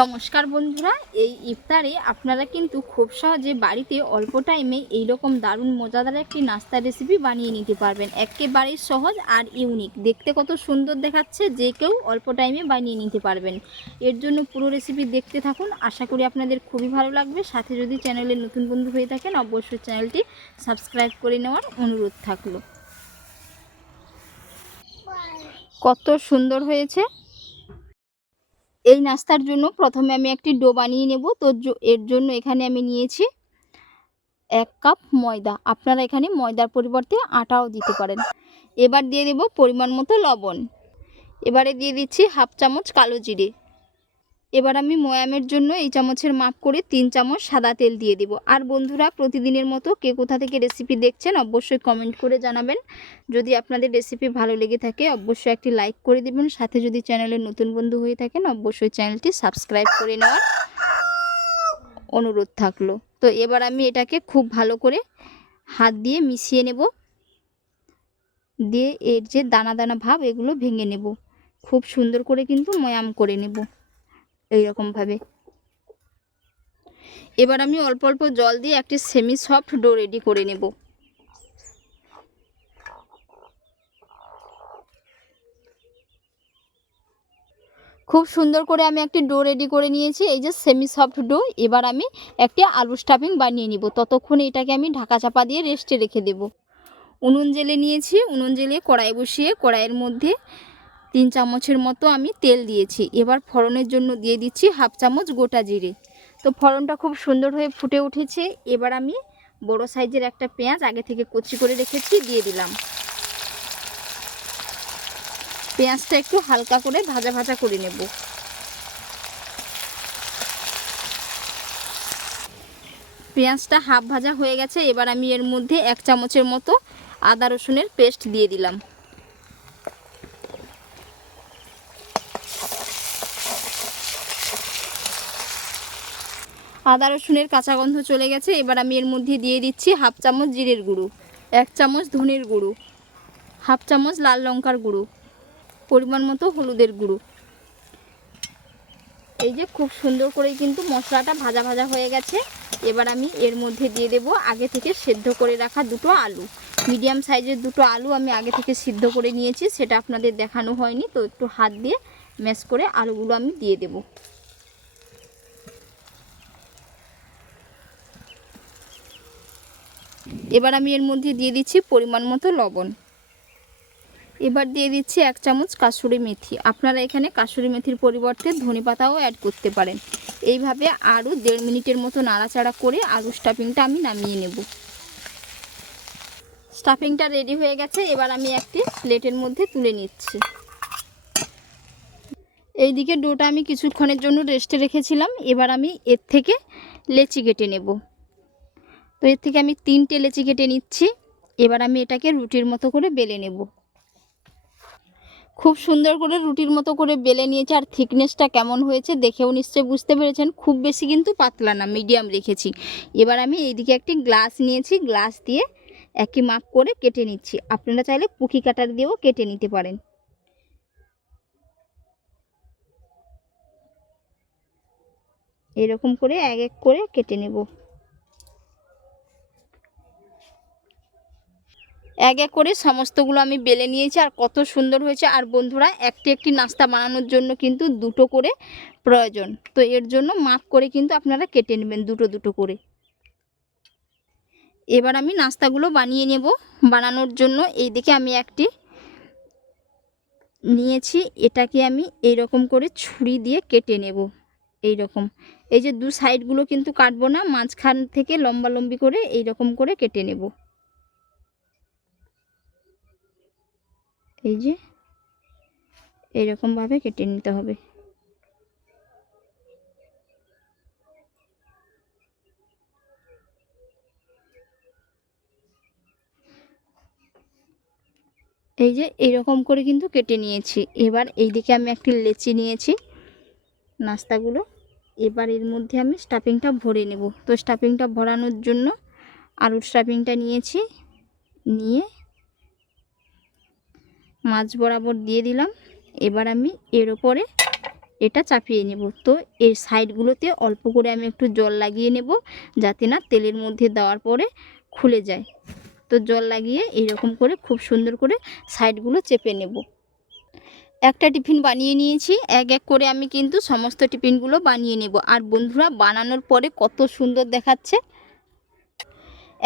নমস্কার বন্ধুরা, এই ইফতারে আপনারা কিন্তু খুব সহজে বাড়িতে অল্প টাইমে এইরকম দারুণ মজাদার একটি নাস্তা রেসিপি বানিয়ে নিতে পারবেন। একেবারেই সহজ আর ইউনিক দেখতে কত সুন্দর দেখাচ্ছে, যে কেউ অল্প টাইমে বানিয়ে নিতে পারবেন। এর জন্য পুরো রেসিপি দেখতে থাকুন। আশা করি আপনাদের খুবই ভালো লাগবে। সাথে যদি চ্যানেলে নতুন বন্ধু হয়ে থাকেন, অবশ্যই চ্যানেলটি সাবস্ক্রাইব করে নেওয়ার অনুরোধ থাকল। কত সুন্দর হয়েছে। এই নাস্তার জন্য প্রথমে আমি একটি ডো বানিয়ে নেব। তো এর জন্য এখানে আমি নিয়েছি এক কাপ ময়দা। আপনারা এখানে ময়দার পরিবর্তে আটাও দিতে পারেন। এবার দিয়ে দেব পরিমাণ মতো লবণ। এবারে দিয়ে দিচ্ছি হাফ চামচ কালো জিরে। এবার আমি ময়ামের জন্য এই চামচের মাপ করে তিন চামচ সাদা তেল দিয়ে দেব। আর বন্ধুরা, প্রতিদিনের মতো কে কোথা থেকে রেসিপি দেখছেন অবশ্যই কমেন্ট করে জানাবেন। যদি আপনাদের রেসিপি ভালো লেগে থাকে, অবশ্যই একটি লাইক করে দেবেন। সাথে যদি চ্যানেলে নতুন বন্ধু হয়ে থাকেন, অবশ্যই চ্যানেলটি সাবস্ক্রাইব করে নেওয়ার অনুরোধ থাকল। তো এবার আমি এটাকে খুব ভালো করে হাত দিয়ে মিশিয়ে নেব। দিয়ে এর যে দানা দানা ভাব, এগুলো ভেঙে নেব। খুব সুন্দর করে কিন্তু ময়াম করে নেব। এইরকমভাবে এবার আমি অল্প অল্প জল দিয়ে একটি সেমি সফট ডো রেডি করে নেব। খুব সুন্দর করে আমি একটি ডো রেডি করে নিয়েছি, এই যে সেমি সফট ডো এবার আমি একটি আলু স্টাফিং বানিয়ে নিব। ততক্ষণ এটাকে আমি ঢাকা চাপা দিয়ে রেস্টে রেখে দেব। উনুন জেলে নিয়েছি, উনুন জেলে কড়াই বসিয়ে কড়াইয়ের মধ্যে তিন চামচের মতো আমি তেল দিয়েছি। এবার ফোড়নের জন্য দিয়ে দিচ্ছি হাফ চামচ গোটা জিরে। তো ফোড়নটা খুব সুন্দর হয়ে ফুটে উঠেছে। এবার আমি বড় সাইজের একটা পেঁয়াজ আগে থেকে কুচি করে রেখেছি, দিয়ে দিলাম। পেঁয়াজটা একটু হালকা করে ভাজা ভাজা করে নেব। পেঁয়াজটা হাফ ভাজা হয়ে গেছে। এবার আমি এর মধ্যে এক চামচের মতো আদা রসুনের পেস্ট দিয়ে দিলাম। আদা, রসুনের কাঁচা গন্ধ চলে গেছে। এবার আমি এর মধ্যে দিয়ে দিচ্ছি হাফ চামচ জিরের গুঁড়ো, এক চামচ ধনের গুঁড়ো, হাফ চামচ লাল লঙ্কার গুঁড়ো, পরিমাণ মতো হলুদের গুঁড়ো। এই যে খুব সুন্দর করে কিন্তু মশলাটা ভাজা ভাজা হয়ে গেছে। এবার আমি এর মধ্যে দিয়ে দেব আগে থেকে সেদ্ধ করে রাখা দুটো আলু। মিডিয়াম সাইজের দুটো আলু আমি আগে থেকে সিদ্ধ করে নিয়েছি, সেটা আপনাদের দেখানো হয়নি। তো একটু হাত দিয়ে ম্যাশ করে আলুগুলো আমি দিয়ে দেব। এবার আমি এর মধ্যে দিয়ে দিচ্ছি পরিমাণ মতো লবণ। এবার দিয়ে দিচ্ছি এক চামচ কাসুরি মেথি। আপনারা এখানে কাসুরি মেথির পরিবর্তে ধনে পাতাও অ্যাড করতে পারেন। এইভাবে আরও দেড় মিনিটের মতো নাড়াচাড়া করে আলু স্টাফিংটা আমি নামিয়ে নেব। স্টাফিংটা রেডি হয়ে গেছে, এবার আমি একটি প্লেটের মধ্যে তুলে নিচ্ছি। এইদিকে ডোটা আমি কিছুক্ষণের জন্য রেস্টে রেখেছিলাম। এবার আমি এর থেকে লেচি কেটে নেব। তো এর থেকে আমি তিনটে লেচি কেটে নিচ্ছি। এবার আমি এটাকে রুটির মতো করে বেলে নেব। খুব সুন্দর করে রুটির মতো করে বেলে নিয়েছে আর থিকনেসটা কেমন হয়েছে দেখেও নিশ্চয়ই বুঝতে পেরেছেন। খুব বেশি কিন্তু পাতলা না, মিডিয়াম রেখেছি। এবার আমি এইদিকে একটি গ্লাস নিয়েছি, গ্লাস দিয়ে একই মাপ করে কেটে নিচ্ছি। আপনারা চাইলে কুকি কাটার দিয়েও কেটে নিতে পারেন। এরকম করে এক এক করে কেটে নেব। এক এক করে সমস্তগুলো আমি বেলে নিয়েছি আর কত সুন্দর হয়েছে। আর বন্ধুরা, একটি একটি নাস্তা বানানোর জন্য কিন্তু দুটো করে প্রয়োজন। তো এর জন্য মাপ করে কিন্তু আপনারা কেটে নেবেন দুটো দুটো করে। এবার আমি নাস্তাগুলো বানিয়ে নেব। বানানোর জন্য এই দিকে আমি একটি নিয়েছি। এটাকে আমি এই রকম করে ছুরি দিয়ে কেটে নেব। এই রকম এই যে দু সাইডগুলো কিন্তু কাটবো না, মাঝখান থেকে লম্বা লম্বি করে এই রকম করে কেটে নেব। এই যে এইরকমভাবে কেটে নিতে হবে। এই যে এইরকম করে কিন্তু কেটে নিয়েছি। এবার এইদিকে আমি একটি লেচি নিয়েছি, নাস্তাগুলো। এবার এর মধ্যে আমি স্টাফিংটা ভরে নেব। তো স্টাফিংটা ভরানোর জন্য আলুর স্টাফিংটা নিয়েছি, নিয়ে মাছ বরাবর দিয়ে দিলাম। এবার আমি এর ওপরে এটা চাপিয়ে নেব। তো এর সাইডগুলোতে অল্প করে আমি একটু জল লাগিয়ে নেব যাতে না তেলের মধ্যে দেওয়ার পরে খুলে যায়। তো জল লাগিয়ে এইরকম করে খুব সুন্দর করে সাইডগুলো চেপে নেব। একটা টিফিন বানিয়ে নিয়েছি। এক এক করে আমি কিন্তু সমস্ত টিফিনগুলো বানিয়ে নেব। আর বন্ধুরা, বানানোর পরে কত সুন্দর দেখাচ্ছে।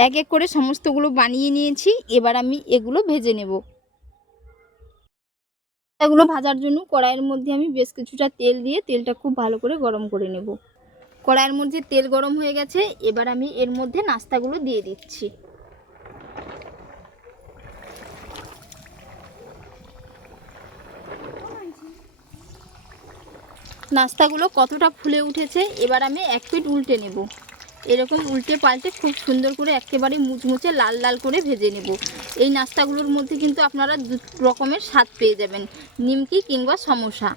এক এক করে সমস্তগুলো বানিয়ে নিয়েছি। এবার আমি এগুলো ভেজে নেব। এগুলো ভাজার জন্য কড়াইয়ের মধ্যে আমি বেশ কিছুটা তেল দিয়ে তেলটা খুব ভালো করে গরম করে নেব। কড়াইয়ের মধ্যে তেল গরম হয়ে গেছে, এবার আমি এর মধ্যে নাস্তাগুলো দিয়ে দিচ্ছি। নাস্তাগুলো কতটা ফুলে উঠেছে, এবার আমি এক পিট উল্টে নেব। এরকম উল্টে পাল্টে খুব সুন্দর করে একেবারে মুচমুচে লাল লাল করে ভেজে নেব। এই নাস্তাগুলোর মধ্যে কিন্তু আপনারা দু রকমের স্বাদ পেয়ে যাবেন, নিমকি কিংবা সমোসা।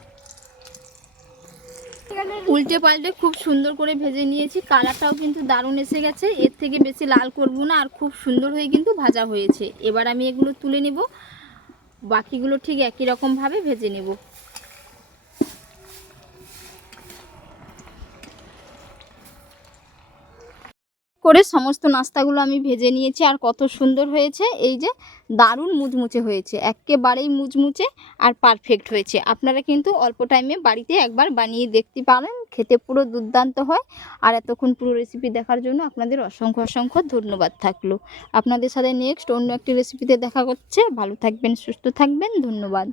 উল্টে পাল্টে খুব সুন্দর করে ভেজে নিয়েছি, কালারটাও কিন্তু দারুণ এসে গেছে, এর থেকে বেশি লাল করব না, আর খুব সুন্দর হয়ে কিন্তু ভাজা হয়েছে। এবার আমি এগুলো তুলে নেব, বাকিগুলো ঠিক একই রকমভাবে ভেজে নেব। করে সমস্ত নাস্তাগুলো আমি ভেজে নিয়েছি আর কত সুন্দর হয়েছে। এই যে দারুণ মুচমুচে হয়েছে, একেবারেই মুচমুচে আর পারফেক্ট হয়েছে। আপনারা কিন্তু অল্প টাইমে বাড়িতে একবার বানিয়ে দেখতে পারেন, খেতে পুরো দুর্দান্ত হয়। আর এতক্ষণ পুরো রেসিপি দেখার জন্য আপনাদের অসংখ্য অসংখ্য ধন্যবাদ থাকল। আপনাদের সাথে নেক্সট অন্য একটি রেসিপিতে দেখা করছে ভালো থাকবেন, সুস্থ থাকবেন, ধন্যবাদ।